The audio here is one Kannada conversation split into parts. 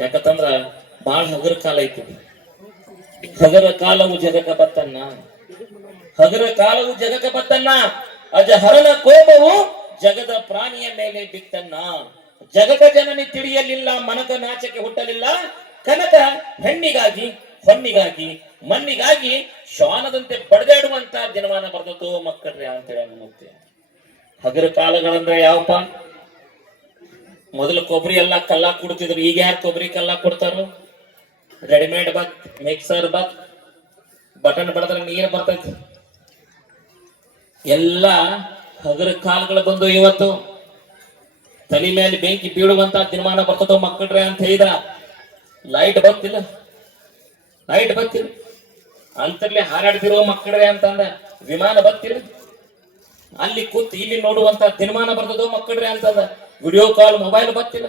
ಯಾಕಂತಂದ್ರ ಬಾಳ ಹಗರ ಕಾಲ ಐತಿ ಹಗರ ಕಾಲವು ಜಗಕ ಬತ್ತನ್ನ. ಹಗರ ಕಾಲವು ಜಗಕ ಬತ್ತನ್ನ. ಅಜ ಹರನ ಕೋಪವು ಜಗದ ಪ್ರಾಣಿಯ ಮೇಲೆ ಬಿತ್ತನ್ನ. ಜಗದ ಜನನಿ ತಿಳಿಯಲಿಲ್ಲ, ಮನಕ ನಾಚಕ್ಕೆ ಹುಟ್ಟಲಿಲ್ಲ. ಕನಕ ಹೆಣ್ಣಿಗಾಗಿ ಹೊನ್ನಿಗಾಗಿ ಮಣ್ಣಿಗಾಗಿ ಶ್ವಾನದಂತೆ ಬಡದಾಡುವಂತ ದಿನಮಾನ ಬರ್ದತ್ತು ಮಕ್ಕಳ್ರೆ ಅಂತೇಳಿ ಹೇಳಿ ಹಗರ ಕಾಲಗಳಂದ್ರೆ ಯಾವಪ್ಪ? ಮೊದಲು ಕೊಬ್ಬರಿ ಎಲ್ಲ ಕಲ್ಲ ಕೊಡ್ತಿದ್ರು. ಈಗ ಯಾರು ಕೊಬ್ಬರಿ ಕಲ್ಲ ಕೊಡ್ತಾರ? ರೆಡಿಮೇಡ್ ಬಕ್, ಮಿಕ್ಸರ್ ಬಕ್, ಬಟನ್ ಬಡದ್ರೆ ನೀರು ಬರ್ತೈತಿ. ಎಲ್ಲ ಹಗರ ಕಾಲಗಳು ಬಂದು ಇವತ್ತು ತಲೆ ಮೇಲೆ ಬೆಂಕಿ ಬೀಳುವಂತ ದಿನಮಾನ ಬರ್ತದೋ ಮಕ್ಕಳ್ರೆ ಅಂತ ಹೇಳಿದ್ರ. ಲೈಟ್ ಬರ್ತಿಲ್ಲ ಲೈಟ್ ಬರ್ತಿಲ್ಲ ಅಂತರ್ಲೆ ಹಾರಾಡ್ತಿರೋ ಮಕ್ಕಳ್ರೆ ಅಂತಂದ. ವಿಮಾನ ಬರ್ತಿಲ್ಲ ಅಲ್ಲಿ ಕೂತ್ ಇಲ್ಲಿ ನೋಡುವಂತ ದಿನಮಾನ ಬರ್ತದೋ ಮಕ್ಕಳ್ರೆ ಅಂತಂದ. ವಿಡಿಯೋ ಕಾಲ್ ಮೊಬೈಲ್ ಬತ್ತಿಲ್ಲ.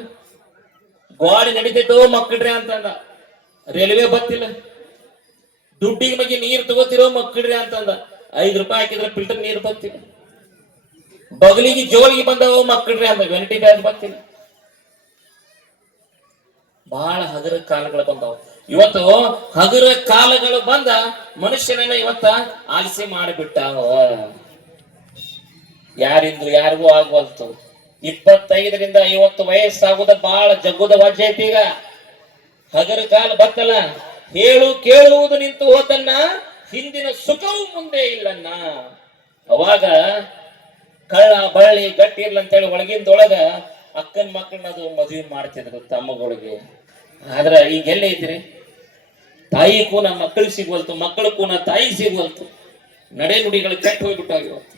ಗಾಡಿ ನಡೀತೈತೋ ಮಕ್ಕಳ್ರೆ ಅಂತಂದ. ರೈಲ್ವೆ ಬತ್ತಿಲ್ಲ. ದುಡ್ಡಿಗೆ ಬಗ್ಗೆ ನೀರ್ ತಗೋತಿರೋ ಮಕ್ಕಳ್ರಿ ಅಂತಂದ. ಐದ್ ರೂಪಾಯಿ ಹಾಕಿದ್ರೆ ಫಿಲ್ಟರ್ ನೀರ್ ಬತ್ತಿಲ್ಲ. ಬಗಲಿಗೆ ಜೋಳಿಗೆ ಬಂದವು ಮಕ್ಕಳ್ರಿ ಅಂದ. ವೆನಿಟಿ ಬ್ಯಾಗ್ ಬತ್ತಿಲ್ಲ. ಬಹಳ ಹಗರ ಕಾಲಗಳು ಬಂದವು. ಇವತ್ತು ಹಗರ ಕಾಲಗಳು ಬಂದ ಮನುಷ್ಯನನ್ನ ಇವತ್ತ ಆಲಸಿ ಮಾಡಿಬಿಟ್ಟಾವ. ಯಾರಿಂದು ಯಾರಿಗೂ ಆಗ್ವಲ್ತು ಇಪ್ಪತ್ತೈದರಿಂದ ಐವತ್ತು ವಯಸ್ಸಾಗುದ ಬಹಳ ಜಗ್ಗುದ ವಾಜ್ಯ ಐತಿ ಈಗ. ಹಗರ ಕಾಲ ಬತ್ತಲ್ಲ, ಹೇಳು ಕೇಳುವುದು ನಿಂತು ಹೋತನ್ನ, ಹಿಂದಿನ ಸುಖವು ಮುಂದೆ ಇಲ್ಲನ್ನ. ಅವಾಗ ಕಳ್ಳ, ಬಳ್ಳಿ, ಗಟ್ಟಿ ಇರ್ಲ ಅಂತೇಳಿ ಒಳಗಿಂದೊಳಗ ಅಕ್ಕನ ಮಕ್ಕಳನ್ನ ಅದು ಮದುವೆ ಮಾಡ್ತಿದ್ರು ತಮ್ಮಗಳಿಗೆ ಆದ್ರೆ ಈಗ ಎಲ್ಲಿ ಐತ್ರಿ? ತಾಯಿ ಕೂನ ಮಕ್ಕಳು ಸಿಗುವಲ್ತು, ಮಕ್ಕಳು ಕೂನ ತಾಯಿ ಸಿಗುವಲ್ತು. ನಡೆ ನುಡಿಗಳು ಕೆಟ್ಟ ಹೋಗ್ಬಿಟ್ಟಾಗಿರುವಂತ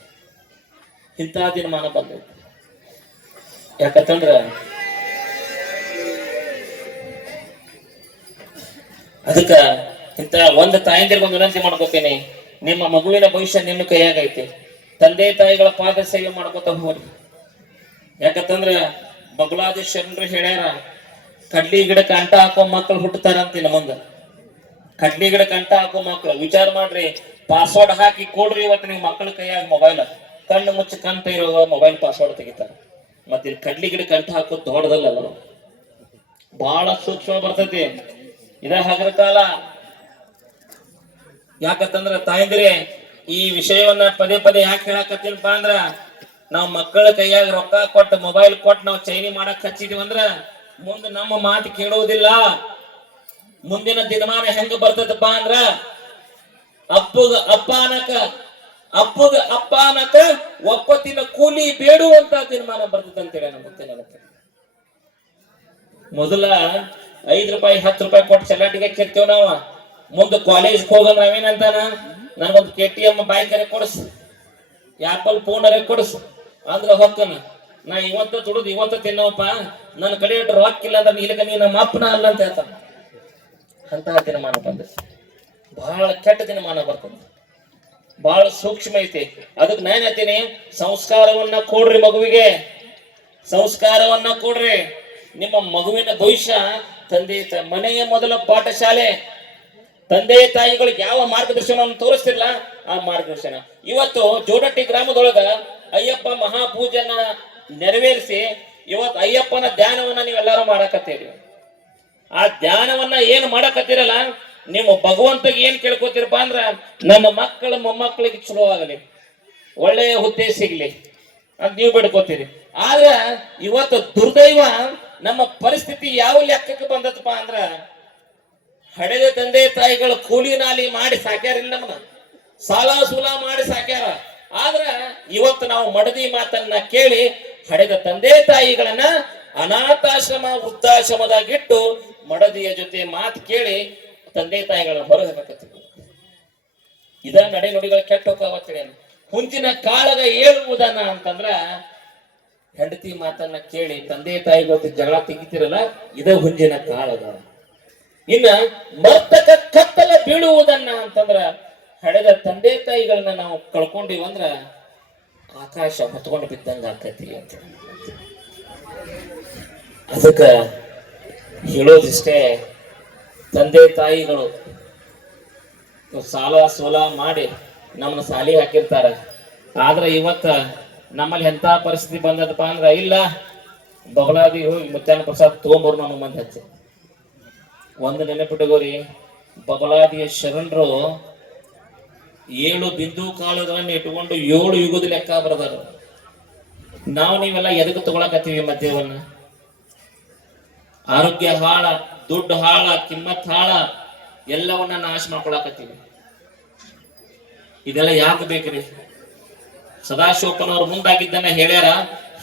ಇಂತಹ ದಿನಮಾನ ಬಂದೈತಿ. ಯಾಕಂತಂದ್ರ ಅದಕ್ಕ ಇಂತ ಒಂದು ವಿನಂತಿ ಮಾಡ್ಕೋತೀನಿ. ನಿಮ್ಮ ಮಗುವಿನ ಭವಿಷ್ಯ ನಿಮ್ಮ ಕೈಯಾಗೈತಿ. ತಂದೆ ತಾಯಿಗಳ ಪಾದ ಸೇವೆ ಮಾಡ್ಕೋತ ಹೋಗ್ರಿ. ಯಾಕಂತಂದ್ರ ಬಗಲಾದಿ ಶರಣರು ಹೇಳ್ಯಾರ, ಕಡ್ಲಿ ಗಿಡಕ್ಕೆ ಅಂಟ ಹಾಕೋ ಮಕ್ಕಳು ಇನ್ನು ಮುಂದ. ಕಡ್ಲಿ ಗಿಡಕ್ಕೆ ಅಂಟ ಹಾಕೋ ಮಕ್ಕಳು ವಿಚಾರ ಮಾಡ್ರಿ ಪಾಸ್ವರ್ಡ್ ಹಾಕಿ ಕೊಡ್ರಿ ಇವತ್ತು ನೀವು ಮಕ್ಕಳ ಕೈಯಾಗ ಮೊಬೈಲ್ ಕಣ್ಣು ಮುಚ್ಚಿ ಕಂತ ಇರೋ ಮೊಬೈಲ್ ಪಾಸ್ವರ್ಡ್ ತೆಗಿತಾರ. ಮತ್ತೆ ಇಲ್ಲಿ ಕಡ್ಲಿ ಗಿಡ ಕಂಠ ಹಾಕೋದು ದೊಡ್ಡದಲ್ಲ ಅದು. ಬಹಳ ಸೂಕ್ಷ್ಮ ಬರ್ತೈತಿ. ಇದ ಹಗರ ಕಾಲ. ಯಾಕಂತಂದ್ರ ತಾಯಂದ್ರೆ, ಈ ವಿಷಯವನ್ನ ಪದೇ ಪದೇ ಯಾಕೆ ಹೇಳಕತ್ತೀನಪ್ಪ ಅಂದ್ರ, ನಾವ್ ಮಕ್ಕಳ ಕೈಯಾಗ ರೊಕ್ಕ ಕೊಟ್ಟು ಮೊಬೈಲ್ ಕೊಟ್ಟು ನಾವು ಚೈನಿ ಮಾಡಕ್ ಹಚ್ಚಿದೀವಿ ಅಂದ್ರ, ಮುಂದೆ ನಮ್ಮ ಮಾತು ಕೇಳುವುದಿಲ್ಲ. ಮುಂದಿನ ದಿನಮಾನ ಹೆಂಗ ಬರ್ತದಪ್ಪ ಅಂದ್ರ, ಅಪ್ಪಗ ಅಪ್ಪ ಅನಕ ಅಪ್ಪಗ, ಅಪ್ಪ ಅನ್ನಕ ಒಪ್ಪತ್ತಿನ ಕೂಲಿ ಬೇಡುವಂತ ದಿನಮಾನ ಬರ್ತದೆ ನಮ್ಮ ಮುತ್ತೆ ಮೊದಲ ಐದ್ ರೂಪಾಯಿ, ಹತ್ತು ರೂಪಾಯಿ ಕೊಟ್ಟು ಚಲಾಟಿಗೆ ಹಚ್ಚಿರ್ತೇವ್ ನಾವ. ಮುಂದೆ ಕಾಲೇಜ್ ಹೋಗಂದ್ರ ನಾವೇನಂತಾನ ನನಗೊಂದು ಕೆ ಟಿ ಎಂ ಬೈಕ್ ಕೊಡಿಸು. ಆಪಲ್ ಫೋನ್ ಅರೆ ಕೊಡಿಸ್. ಅಂದ್ರ ಹೊಕ್ಕನ. ನಾ ಇವತ್ತ ತುಡುದು ಇವತ್ತ ತಿನ್ನವಪ್ಪ. ನನ್ನ ಕಡೆ ರೊಕ್ಕ ಇಲ್ಲ ಅಂದ್ರೆ ಇಲ್ಲಿಗ ನೀ ನಮ್ಮ ಅಪ್ಪನ ಅಲ್ಲ ಅಂತ ಹೇಳ್ತಾನ. ಅಂತ ದಿನಮಾನ ಬಂದ ಬಹಳ ಕೆಟ್ಟ ದಿನಮಾನ ಬರ್ತದೆ ಬಹಳ ಸೂಕ್ಷ್ಮ ಐತಿ. ಅದಕ್ಕೆ ನಾನು ಹೇಳ್ತೀನಿ, ಸಂಸ್ಕಾರವನ್ನ ಕೊಡ್ರಿ ಮಗುವಿಗೆ. ಸಂಸ್ಕಾರವನ್ನ ಕೊಡ್ರಿ. ನಿಮ್ಮ ಮಗುವಿನ ಭವಿಷ್ಯ ತಂದೆ ಮನೆಯ ಮೊದಲ ಪಾಠಶಾಲೆ. ತಂದೆ ತಾಯಿಗಳಿಗೆ ಯಾವ ಮಾರ್ಗದರ್ಶನವನ್ನು ತೋರಿಸ್ತಿರ್ಲ? ಆ ಮಾರ್ಗದರ್ಶನ. ಇವತ್ತು ಜೋಡಟ್ಟಿ ಗ್ರಾಮದೊಳಗ ಅಯ್ಯಪ್ಪ ಮಹಾಪೂಜನ ನೆರವೇರಿಸಿ ಇವತ್ತು ಅಯ್ಯಪ್ಪನ ಧ್ಯಾನವನ್ನ ನೀವೆಲ್ಲರೂ ಮಾಡಕತ್ತೀರಿ. ಆ ಧ್ಯಾನವನ್ನ ಏನ್ ಮಾಡಕತ್ತೀರಲ್ಲ ನಿಮ್ಮ ಭಗವಂತಗೆ ಏನ್ ಕೇಳ್ಕೊತೀರಪ್ಪ ಅಂದ್ರ, ನನ್ನ ಮಕ್ಕಳ ಮೊಮ್ಮಕ್ಕಳಿಗೆ ಚಲೋ ಆಗಲಿ, ಒಳ್ಳೆಯ ಹುದ್ದೆ ಸಿಗ್ಲಿ ಅಂತ ನೀವು ಬಿಡ್ಕೋತೀರಿ. ಆದ್ರ ಇವತ್ತು ದುರ್ದೈವ ನಮ್ಮ ಪರಿಸ್ಥಿತಿ ಯಾವ ಲೆಕ್ಕಕ್ಕೆ ಬಂದತ್ತಪ್ಪ ಅಂದ್ರ ಹಡೆದ ತಂದೆ ತಾಯಿಗಳು ಕೂಲಿ ನಾಲಿ ಮಾಡಿ ಸಾಕ್ಯಾರಿಲ್ಲ ನಮ್ಮನ್ನ. ಸಾಲ ಸೂಲ ಮಾಡಿ ಸಾಕ್ಯಾರ. ಆದ್ರ ಇವತ್ತು ನಾವು ಮಡದಿ ಮಾತನ್ನ ಕೇಳಿ ಹಡೆದ ತಂದೆ ತಾಯಿಗಳನ್ನ ಅನಾಥಾಶ್ರಮ ವೃದ್ಧಾಶ್ರಮದಾಗಿಟ್ಟು ಮಡದಿಯ ಜೊತೆ ಮಾತು ಕೇಳಿ ತಂದೆ ತಾಯಿಗಳನ್ನ ಹೊರಗೆ ಹಾಕತ್ತೀವಿ ಇದ ನಡೆ ನುಡಿಗಳು ಕೆಟ್ಟ ಹೋಗವತ್ತಿನ ಮುಂಚಿನ ಕಾಳಗ ಏಳುವುದನ್ನ ಅಂತಂದ್ರ ಹೆಂಡತಿ ಮಾತನ್ನ ಕೇಳಿ ತಂದೆ ತಾಯಿ ಜೊತೆ ಜಗಳ ತೆಗಿತಿರಲ್ಲ, ಇದ ಹುಂಜಿನ ಕಾಳಗ. ಇನ್ನ ಮರ್ತಕ ಕತ್ತಲ ಬೀಳುವುದನ್ನ ಅಂತಂದ್ರ ಹಡೆದ ತಂದೆ ತಾಯಿಗಳನ್ನ ನಾವು ಕಳ್ಕೊಂಡಿವಂದ್ರ ಆಕಾಶ ಹೊತ್ಕೊಂಡು ಬಿದ್ದಂಗ ಆಕತಿ ಅಂತ ಅದಕ್ಕ ಹೇಳೋದಿಷ್ಟೇ ತಂದೆ ತಾಯಿಗಳು ಸಾಲ ಸೋಲ ಮಾಡಿ ನಮ್ಮನ್ನ ಸಾಲಿ ಹಾಕಿರ್ತಾರೆ. ಆದ್ರೆ ಇವತ್ತ ನಮ್ಮಲ್ಲಿ ಎಂತ ಪರಿಸ್ಥಿತಿ ಬಂದದಪ್ಪ ಅಂದ್ರ ಇಲ್ಲ ಬಗಳಾದಿ ಹೋಗಿ ಮುತ್ಯಾನ ಪ್ರಸಾದ್ ತಗೊಂಬರು ನಮ್ಮ ಮಂದಿ ಹಚ್ಚಿ. ಒಂದು ನೆನಪಿಟ್ಟುಗೋರಿ ಬಗಲಾದಿಯ ಶರಣರು ಏಳು ಬಿಂದು ಕಾಲುಗಳನ್ನು ಇಟ್ಟುಕೊಂಡು ಏಳು ಯುಗದ ಲೆಕ್ಕ ಬರದರು. ನಾವು ನೀವೆಲ್ಲ ಎದಕ್ಕೆ ತಗೊಳಕತ್ತೀವಿ ಮದ್ಯವನ್ನ ಆರೋಗ್ಯ ಹಾಳ ದುಡ್ಡು ಹಾಳ, ಕಿಮ್ಮತ್ ಹಾಳ, ಎಲ್ಲವನ್ನ ನಾಶ ಮಾಡ್ಕೊಳಕತ್ತೀವಿ. ಇದೆಲ್ಲ ಯಾಕೆ ಬೇಕ್ರಿ? ಸದಾಶಿವಪ್ಪನವ್ರು ಮುಂದಾಗಿದ್ದನ್ನ ಹೇಳ್ಯಾರ,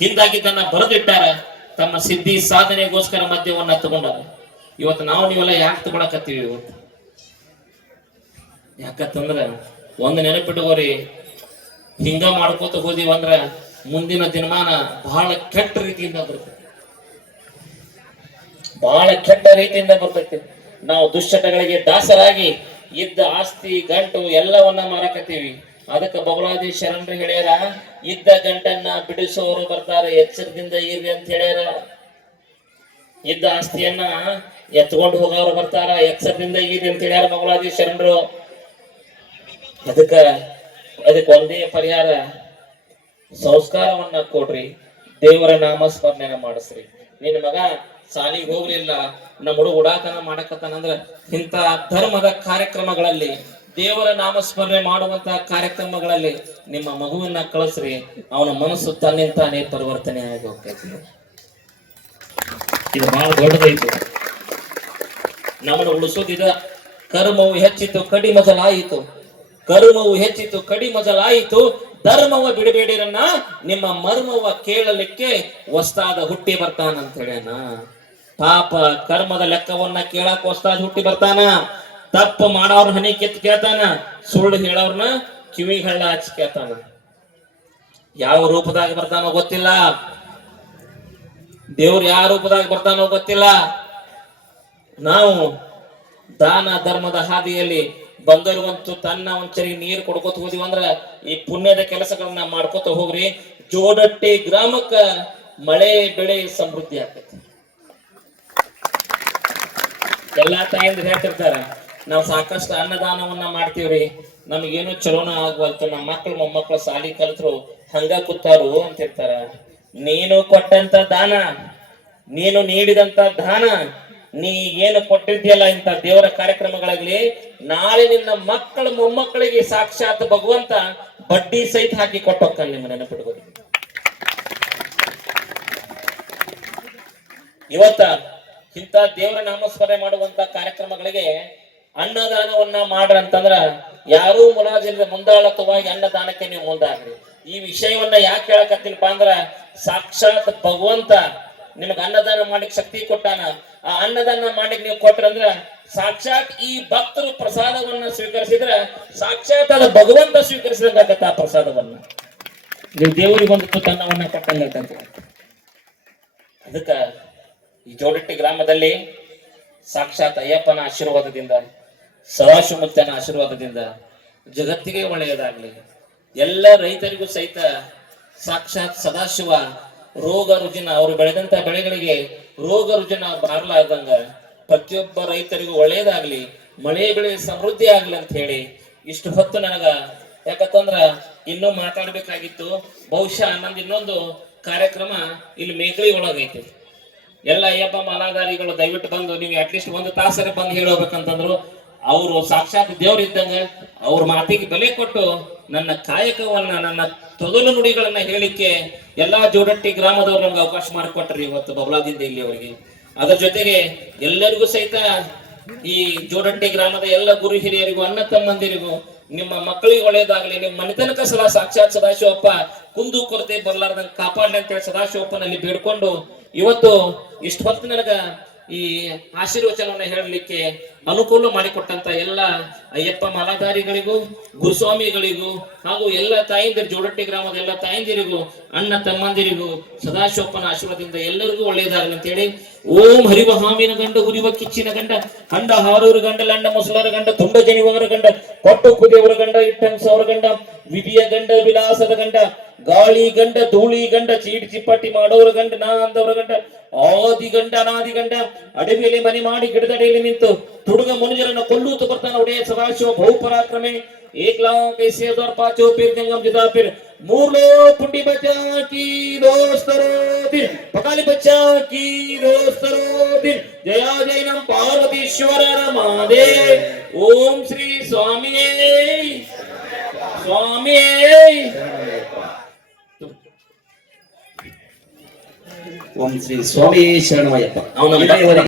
ಹಿಂದಾಗಿದ್ದನ್ನ ಬರೆದಿಟ್ಟಾರ, ತಮ್ಮ ಸಿದ್ಧಿ ಸಾಧನೆಗೋಸ್ಕರ ಮದ್ಯವನ್ನ ತಗೊಂಡಾರ ಇವತ್ತು ನಾವು ನೀವೆಲ್ಲ ಯಾಕೆ ತಗೊಳಕತ್ತೀವಿ ಇವತ್ತು? ಯಾಕಂತಂದ್ರ ಒಂದು ನೆನಪಿಟ್ಟುಕೋರಿ ಹಿಂಗ ಮಾಡ್ಕೋತ ಹೋದಿವಂದ್ರ ಮುಂದಿನ ದಿನಮಾನ ಬಹಳ ಕೆಟ್ಟ ರೀತಿಯಿಂದ ಬರ್ತದೆ ಬಹಳ ಕೆಟ್ಟ ರೀತಿಯಿಂದ ಬರ್ತೈತಿ. ನಾವು ದುಶ್ಚಟಗಳಿಗೆ ದಾಸರಾಗಿ ಇದ್ದ ಆಸ್ತಿ, ಗಂಟು ಎಲ್ಲವನ್ನ ಮಾರಕತ್ತೀವಿ. ಅದಕ್ಕೆ ಬಬಲಾದಿ ಶರಣರು ಹೇಳ್ಯಾರ, ಇದ್ದ ಗಂಟನ್ನ ಬಿಡಿಸೋರು ಬರ್ತಾರೆ, ಎಚ್ಚರದಿಂದ ಇರ್ರಿ ಅಂತ ಹೇಳ್ಯಾರ. ಇದ್ದ ಆಸ್ತಿಯನ್ನ ಎತ್ಕೊಂಡು ಹೋಗೋರು ಬರ್ತಾರ, ಎಚ್ಚರದಿಂದ ಇರ್ರಿ ಅಂತ ಹೇಳ್ಯಾರ ಬಬಲಾದಿ ಶರಣರು. ಅದಕ್ಕ, ಅದಕ್ಕೆ ಒಂದೇ ಪರಿಹಾರ, ಸಂಸ್ಕಾರವನ್ನ ಕೊಡ್ರಿ, ದೇವರ ನಾಮಸ್ಮರಣೆನ ಮಾಡಿಸ್ರಿ. ನಿನ್ನ ಮಗ ಸಾಲಿಗೆ ಹೋಗ್ಲಿಲ್ಲ ನಮ್ಮ ಹುಡುಗ ಉಡಾಕನ ಮಾಡಕತ್ತಾನಂದ್ರ ಇಂಥ ಧರ್ಮದ ಕಾರ್ಯಕ್ರಮಗಳಲ್ಲಿ, ದೇವರ ನಾಮಸ್ಮರಣೆ ಮಾಡುವಂತಹ ಕಾರ್ಯಕ್ರಮಗಳಲ್ಲಿ ನಿಮ್ಮ ಮಗುವನ್ನ ಕಳಿಸ್ರಿ, ಅವನ ಮನಸ್ಸು ತನ್ನಿಂತಾನೇ ಪರಿವರ್ತನೆ ಆಗಿ ಹೋಗ್ತೈತಿ. ಇದು ಬಹಳ ದೊಡ್ಡದೈತು. ನಮ್ಮನ್ನು ಉಳಿಸೋದಿದ ಕರ್ಮವು ಹೆಚ್ಚಿತು ಕಡಿ ಮೊದಲಾಯಿತು ಕರ್ಮವು ಹೆಚ್ಚಿತು ಕಡಿ ಮೊದಲಾಯಿತು ಧರ್ಮವ ಬಿಡಬೇಡಿರನ್ನ ನಿಮ್ಮ ಮರ್ಮವ ಕೇಳಲಿಕ್ಕೆ ಹೊಸ್ತಾದ ಹುಟ್ಟಿ ಬರ್ತಾನಂತ ಹೇಳ್ಯಾನ ಪಾಪ ಕರ್ಮದ ಲೆಕ್ಕವನ್ನ ಕೇಳಕ್ ಹೊಸ್ತಾಜ್ ಹುಟ್ಟಿ ಬರ್ತಾನ. ತಪ್ಪು ಮಾಡೋರ್ ಹನಿ ಕಿತ್ ಕೇಳ್ತಾನ. ಸುಳ್ಳು ಹೇಳೋರ್ನ ಕಿವಿ ಹಳ್ಳ ಹಚ್ಚಿ ಕೇಳ್ತಾನ. ಯಾವ ರೂಪದಾಗ ಬರ್ತಾನೋ ಗೊತ್ತಿಲ್ಲ. ದೇವ್ರು ಯಾವ ರೂಪದಾಗ ಬರ್ತಾನೋ ಗೊತ್ತಿಲ್ಲ. ನಾವು ದಾನ ಧರ್ಮದ ಹಾದಿಯಲ್ಲಿ ಬಂದವರಿಗಂತೂ ತನ್ನ ಒಂಚರಿ ನೀರು ಕೊಡ್ಕೋತ ಹೋದಿವ ಅಂದ್ರ ಈ ಪುಣ್ಯದ ಕೆಲಸಗಳನ್ನ ಮಾಡ್ಕೋತ ಹೋಗ್ರಿ. ಜೋಡಟ್ಟಿ ಗ್ರಾಮಕ್ಕ ಮಳೆ ಬೆಳೆ ಸಮೃದ್ಧಿ ಆಗ್ತೈತಿ. ಎಲ್ಲಾ ತಾಯಿಂದ ಹೇಳ್ತಿರ್ತಾರ, ನಾವು ಸಾಕಷ್ಟು ಅನ್ನದಾನವನ್ನ ಮಾಡ್ತೀವ್ರಿ. ನಮ್ಗೇನು ಚಲೋನ ಆಗ್ವಲ್ತು ನಮ್ಮ ಮಕ್ಳು ಮೊಮ್ಮಕ್ಳು ಸಾಲಿ ಕಲ್ತರು ಹಂಗ ಕೂತಾರು ಅಂತ ಹೇಳ್ತಾರ ನೀನು ಕೊಟ್ಟಂತ ದಾನ, ನೀನು ನೀಡಿದಂತ ದಾನ, ನೀ ಏನು ಕೊಟ್ಟಿದ್ಯಲ್ಲ ಇಂತ ದೇವರ ಕಾರ್ಯಕ್ರಮಗಳಾಗ್ಲಿ, ನಾಳೆ ನಿನ್ನ ಮಕ್ಕಳ ಮೊಮ್ಮಕ್ಕಳಿಗೆ ಸಾಕ್ಷಾತ್ ಭಗವಂತ ಬಡ್ಡಿ ಸಹಿತ ಹಾಕಿ ಕೊಟ್ಟೋಕ್ಕ ನಿಮ್ಮ ನೆನಪಿಡ್ಬೋದು ಇವತ್ತ ಇಂಥ ದೇವರ ನಾಮಸ್ಮರಣೆ ಮಾಡುವಂತ ಕಾರ್ಯಕ್ರಮಗಳಿಗೆ ಅನ್ನದಾನವನ್ನ ಮಾಡ್ರ ಅಂತಂದ್ರ ಯಾರೂ ಮುಲಾಜಿಲ್ಲದೆ ಮುಂದಾಳತ್ವವಾಗಿ ಅನ್ನದಾನಕ್ಕೆ ನೀವು ಮುಂದಾಗ್ರಿ. ಈ ವಿಷಯವನ್ನ ಯಾಕೆ ಹೇಳಕತ್ತಿಲ್ಪ ಅಂದ್ರ ಸಾಕ್ಷಾತ್ ಭಗವಂತ ನಿಮಗ ಅನ್ನದಾನ ಮಾಡಿಕ್ ಶಕ್ತಿ ಕೊಟ್ಟಾನ. ಆ ಅನ್ನದಾನ ಮಾಡಿಕ್ ನೀವು ಕೊಟ್ರಂದ್ರ ಸಾಕ್ಷಾತ್ ಈ ಭಕ್ತರು ಪ್ರಸಾದವನ್ನ ಸ್ವೀಕರಿಸಿದ್ರ ಸಾಕ್ಷಾತ್ ಅದ ಭಗವಂತ ಸ್ವೀಕರಿಸಿದಂಗಾಗತ್ತ ಆ ಪ್ರಸಾದವನ್ನ. ನೀವು ದೇವರಿಗೊಂದು ತುತ್ತನ್ನವನ್ನ ಕೊಟ್ಟಂಗಾಗತ್ತೆ ಅದಕ್ಕ ಈ ಜೋಡಿಟ್ಟಿ ಗ್ರಾಮದಲ್ಲಿ ಸಾಕ್ಷಾತ್ ಅಯ್ಯಪ್ಪನ ಆಶೀರ್ವಾದದಿಂದ, ಸದಾಶಿವಮೂರ್ತಿಯನ ಆಶೀರ್ವಾದದಿಂದ ಜಗತ್ತಿಗೆ ಒಳ್ಳೆಯದಾಗಲಿ. ಎಲ್ಲ ರೈತರಿಗೂ ಸಹಿತ ಸಾಕ್ಷಾತ್ ಸದಾಶಿವ ರೋಗ ರುಜಿನ, ಅವರು ಬೆಳೆದಂತ ಬೆಳೆಗಳಿಗೆ ರೋಗ ರುಜಿನ ಬಾರ್ಲಾರ್ದಂಗ ಪ್ರತಿಯೊಬ್ಬ ರೈತರಿಗೂ ಒಳ್ಳೆಯದಾಗ್ಲಿ, ಮಳೆ ಬೆಳೆ ಸಮೃದ್ಧಿ ಆಗ್ಲಿ ಅಂತ ಹೇಳಿ ಇಷ್ಟು ಹೊತ್ತು ನನಗ ಯಾಕಂತಂದ್ರ ಇನ್ನೂ ಮಾತಾಡ್ಬೇಕಾಗಿತ್ತು. ಬಹುಶಃ ನಂದು ಇನ್ನೊಂದು ಕಾರ್ಯಕ್ರಮ ಇಲ್ಲಿ ಮೇಕಳಿ ಒಳಗೈತಿ. ಎಲ್ಲ ಅಯ್ಯಪ್ಪ ಮಾಲಾಧಾರಿಗಳು ದಯವಿಟ್ಟು ಬಂದು ನೀವು ಅಟ್ಲೀಸ್ಟ್ ಒಂದು ತಾಸರೆ ಬಂದು ಹೇಳಬೇಕಂತಂದ್ರು, ಅವರು ಸಾಕ್ಷಾತ್ ದೇವ್ರ ಇದ್ದಂಗ, ಅವ್ರ ಮಾತಿಗೆ ಬೆಲೆ ಕೊಟ್ಟು ನನ್ನ ಕಾಯಕವನ್ನ, ನನ್ನ ತೊದಲು ನುಡಿಗಳನ್ನ ಹೇಳಿಕ್ಕೆ ಎಲ್ಲಾ ಜೋಡಟ್ಟಿ ಗ್ರಾಮದವ್ರು ನಮ್ಗೆ ಅವಕಾಶ ಮಾಡಿಕೊಟ್ರಿ ಇವತ್ತು ಬಬಲಾದಿಂದ ಇಲ್ಲಿ ಅವರಿಗೆ ಅದರ ಜೊತೆಗೆ ಎಲ್ಲರಿಗೂ ಸಹಿತ ಈ ಜೋಡಟ್ಟಿ ಗ್ರಾಮದ ಎಲ್ಲ ಗುರು ಹಿರಿಯರಿಗೂ, ಅಣ್ಣ ತಮ್ಮಂದಿರಿಗೂ, ನಿಮ್ಮ ಮಕ್ಕಳಿಗೆ ಒಳ್ಳೇದಾಗ್ಲಿ ನಿಮ್ಮ ಮನೆತನಕ ಸದಾ ಸಾಕ್ಷಾತ್ ಸದಾಶಿವಪ್ಪ ಕುಂದು ಕೊರತೆ ಬರ್ಲಾರ್ದಂಗೆ ಕಾಪಾಡ್ಲಿ ಅಂತ ಹೇಳಿ ಸದಾಶಿವಪ್ಪನಲ್ಲಿ ಬೇಡ್ಕೊಂಡು ಇವತ್ತು ಇಷ್ಟು ಹೊತ್ತು ನನಗ ಈ ಆಶೀರ್ವಚನವನ್ನು ಹೇಳಲಿಕ್ಕೆ ಅನುಕೂಲ ಮಾಡಿಕೊಟ್ಟಂತ ಎಲ್ಲ ಅಯ್ಯಪ್ಪ ಮಾಲಾಧಾರಿಗಳಿಗೂ, ಗುರುಸ್ವಾಮಿಗಳಿಗೂ, ಹಾಗೂ ಎಲ್ಲ ತಾಯಿಂದಿರು, ಜೋಡಟ್ಟಿ ಗ್ರಾಮದ ಎಲ್ಲ ತಾಯಿಂದಿರಿಗೂ, ಅಣ್ಣ ತಮ್ಮಂದಿರಿಗೂ, ಸದಾಶಿವಪ್ಪನ ಆಶೀರ್ವಾದದಿಂದ ಎಲ್ಲರಿಗೂ ಒಳ್ಳೆಯದಾಗಲಿ ಅಂತೇಳಿ ಓಂ ಹರಿವ ಹಾಮಿನ ಗಂಡ ಹುರಿವ ಕಿಚ್ಚಿನ ಗಂಡ, ಹಂಡ ಹಾರೂರು ಗಂಡ, ಲಂಡ ಮುಸಲರ ಗಂಡ ತುಂಡ ಜನಿವರ ಗಂಡ ಕೊಟ್ಟು ಕುದಿಯವರ ಗಂಡ, ಇಟ್ಟಂಸವರ ಗಂಡ, ವಿಧಿಯ ಗಂಡ, ವಿಲಾಸದ ಗಂಡ, ಗಾಳಿ ಗಂಡ, ಧೂಳಿ ಗಂಡ, ಚೀಟಿ ಚಿಪ್ಪಾಟಿ ಮಾಡೋರ ಗಂಡ, ನಾ ಅಂದವರ ಗಂಡ, ಆದಿ ಗಂಡ, ಅನಾದಿ ಗಂಡ, ಅಡವಿಯಲ್ಲಿ ಮನೆ ಮಾಡಿ ಗಿಡದಡೆಯಲ್ಲಿ ನಿಂತು ತುಡುಗ ಮುನಿಜರನ್ನ ಕೊಲ್ಲೂತು ಬರ್ತಾನ ಒಡೆಯ ಸದಾಶಿವ ಬಹುಪರಾಕ್ರಮೆ ಏಕ್ಲಾ ಕೈಸೆ ದೊರ ಪಾಚೋ ಪೀರ್ ಜಂಗಮ್ ಜಿದಾ ಪೀರ್ ಮೂರ್ಲೋ ಪುಂಡಿ ಬಚ್ಚಾ ಕಿ ದೋಸ್ತರೋ ದಿನ್ ಪಕಾಲಿ ಬಚ್ಚಾ ಕಿ ದೋಸ್ತರೋ ದಿನ್ ಜಯ ಜೈ ನಮ್ ಪಾರ್ವತಿ ಈಶ್ವರ ರಮಾದೆ ಓಂ ಶ್ರೀ ಸ್ವಾಮಿಯೇ ಸ್ವಾಮಿಯೇ ಓಂ ಶ್ರೀ ಸ್ವಾಮಿ ಶರಣಮಯ್ಯಪ್ಪ ಅವನ ಇಲ್ಲಿಯವರೆಗೆ